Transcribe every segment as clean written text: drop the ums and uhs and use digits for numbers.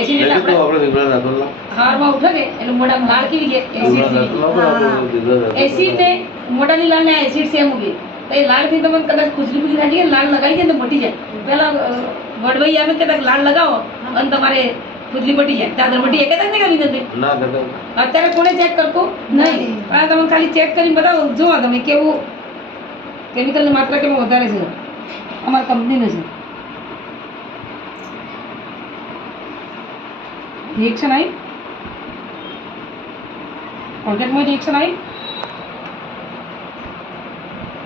acid આપણે દીકરા દાખલ હારમાં ઉઠે ને એટલે મોઢામાં લાળ કેવી ગયા એસિડ ને મોઢાની લાળ ને એસિડ સેમ ઉગે તો એ લાળ થી તમે કદાચ ખુજલી ખુજલી થાય કે લાળ લગાડી દે તો મટી જાય પેલા વડવાઈ આવે કદાચ લાળ લગાવો અને તમારે ખુજલી મટી જાય દાદર મટી જાય કદાચ નહીં કરી નથી ના અત્યારે કોને ચેક કરતું નહીં પણ તમે ખાલી ચેક કરીને બતાવો જોવા તમે કેવું કેમિકલની માત્રા કેવું વધારે છે અમારી કંપનીનું છે રિએક્શન આવી કોન્ટેક્ટમાં રિએક્શન આવી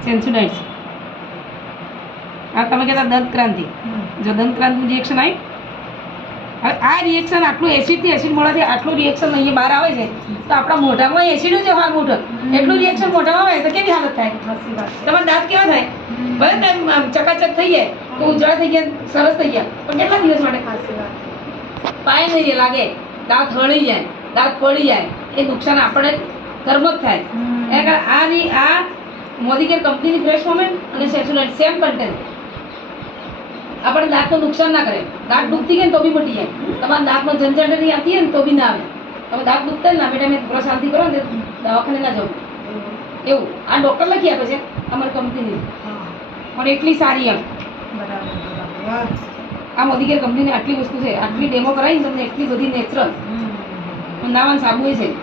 સેન્સોડાઇટ્સ આ તમે કહેતા દંત ક્રાંતિ જો દંત ક્રાંતિનું રિએક્શન આવી હવે આ રિએક્શન આટલું એસિડથી એસિડ મોઢાથી આટલું રિએક્શન અહીંયા બહાર આવે છે તો આપણા મોઢામાં એસિડ જ હોય મોઢો એટલું રિએક્શન મોઢામાં આવે તો કેવી હાલત થાય તમારા દાંત કેવા થાય ભલે તમે ચકાચક થઈ જાય તો ઉજળા થઈ ગયા સરસ થઈ ગયા પણ કેટલા દિવસ માટે પાય નહીં લાગે દાંત હળી જાય દાંત પડી જાય એ નુકસાન આપણે કર્મ જ થાય એના કારણે આ મોદી કેર કંપનીની ફ્રેશ મોમેન્ટ અને સેન્સોડાઇટ સેમ કન્ટેન્ટ આપણે દાંતનું નુકસાન ના કરે દાંત ડૂબતી ગઈ ને તો બી મટી જાય તમારા દાંતમાં ઝંઝટ આવતી હોય ને તો બી ના આવે તમે દાંત ડૂબતા ને બેટા મેં થોડા શાંતિ કરો ને દવાખાને ના જવું એવું આ ડૉક્ટર લખી આપે છે અમારી કંપનીની પણ એટલી સારી એમ આ મોદી કેર કંપનીની આટલી વસ્તુ છે આટલી ડેમો કરાવી તમને એટલી બધી નેચરલ નાવાનું સાબુ એ છે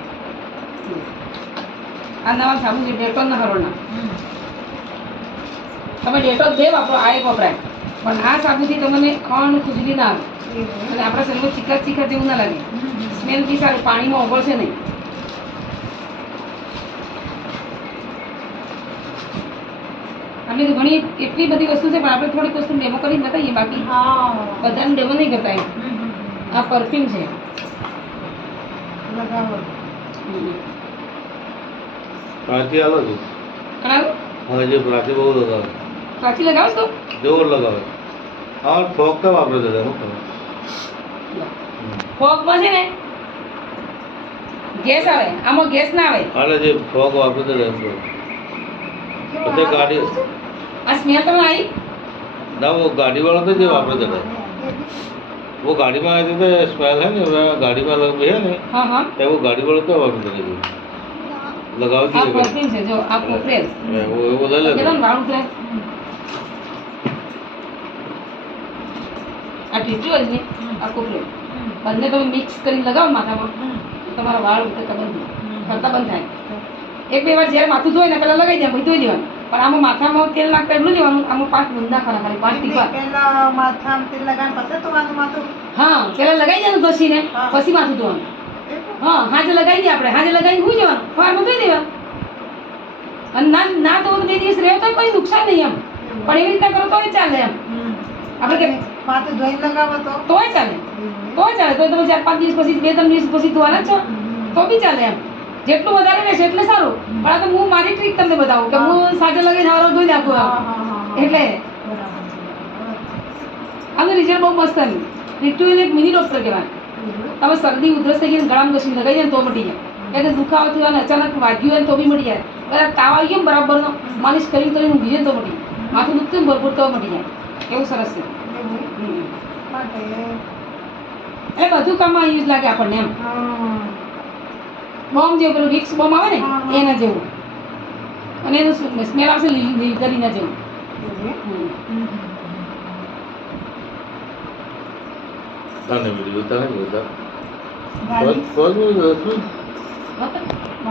આ નાવાનું સાબુ છે ડેટોલના હરોળના તમે ડેટોલ બે વાપરો આ એક વપરાય પણ આ સાબુથી તમને ખણ ખુજલી ના આવે અને આપણા શરીરમાં ચીકાટ ચીકાટ જેવું ના લાગે સ્મેલ બી સારું પાણીમાં ઓગળશે નહીં આપણે તો ઘણી એટલી બધી વસ્તુ છે પણ આપણે થોડીક વસ્તુ ડેમો કરીને બતાવીએ બાકી બધાને ડેમો નહીં કરતા એમ આ પરફ્યુમ છે પ્રાચી આલો છે કણાવું હા જે પ્રાચી બહુ લગાવે પ્રાચી લગાવો છો જોર લગાવે હા ફોક તો વાપરે છે હું ફોગમાં છે ને ગેસ આવે આમાં ગેસ ના આવે હાલે જે ફોક વાપરે છે પછી ગાડી આ સ્મેલ તમે આવી ना वो गाड़ी वाला तो जो वापस देता है वो गाड़ी में आए थे स्मेल है ना गाड़ी में लग है ना हाँ हाँ तो वो गाड़ी वाला तो वापस देते लगाओ आप परफ्यूम से जो आप कोपरेल वो ले लेते एकदम राउंड है આ ટીચું જ ને આ કોપરેલ બંને તમે મિક્સ કરીને લગાવો માથામાં તમારા વાળ ઉતરતા બંધ ફરતા બંધ થાય એક બે વાર જ્યારે માથું ધોય ને પહેલાં લગાવી દે પછી ધોઈ દેવાનું પણ આમાં માથામાં તેલ નાખતા એટલું લેવાનું આમાં 5 બુંદા ખાના ખાલી 5 ટીપા પહેલા માથામાં તેલ લગાવીને પછી ધોવાનું માથું હા પહેલાં લગાવી દેવાનું ઘસીને પછી માથું ધોવાનું હા હાજે લગાવી દે આપણે હાજે લગાવીને ભૂઈ જવાનું સવારમાં ધોઈ દેવાનું અને ના ના ધોવું તો 2 દિવસ રહ્યો તો કોઈ નુકસાન નહીં એમ પણ એવી રીતે કરો તોય ચાલે એમ આપણે કે માથું ધોઈને લગાવો તોય ચાલે તો તમે 4-5 દિવસ પછી 2-3 દિવસ પછી ધોવાના છો તો બી ચાલે એમ જેટલું વધારે રહેશે એટલે સારું પણ આ તો હું મારી ટ્રીક તમને બતાવું કે હું સાજે લગીને હારો ધોઈ નાખું એટલે આનું રિઝલ્ટ બહુ મસ્ત આવ્યું રીટુએલ એક મિની ડૉક્ટર કહેવાય તમે શરદી ઉધરસ થઈ ગઈ ગળામાં ઘસી લગાવી જાય તો મટી જાય એટલે દુખાવો થયો અને અચાનક વાગ્યું હોય તો બી મટી જાય બધા તાવ આવી ગયો બરાબરનો માલિશ કરીને ઊંઘી જાય તો મટી જાય માથું દુખતું ને ભરપૂર તો મટી જાય એવું સરસ છે એટલે બધું કામમાં યુઝ લાગે આપણને એમ બોમ્બ જેવું પેલું વિક્સ બોમ્બ આવે ને એના જેવું અને એનું સ્મેલ આવશે લીલગરીના જેવું તને વિડિયો તને જોતા ગાડી કોઈ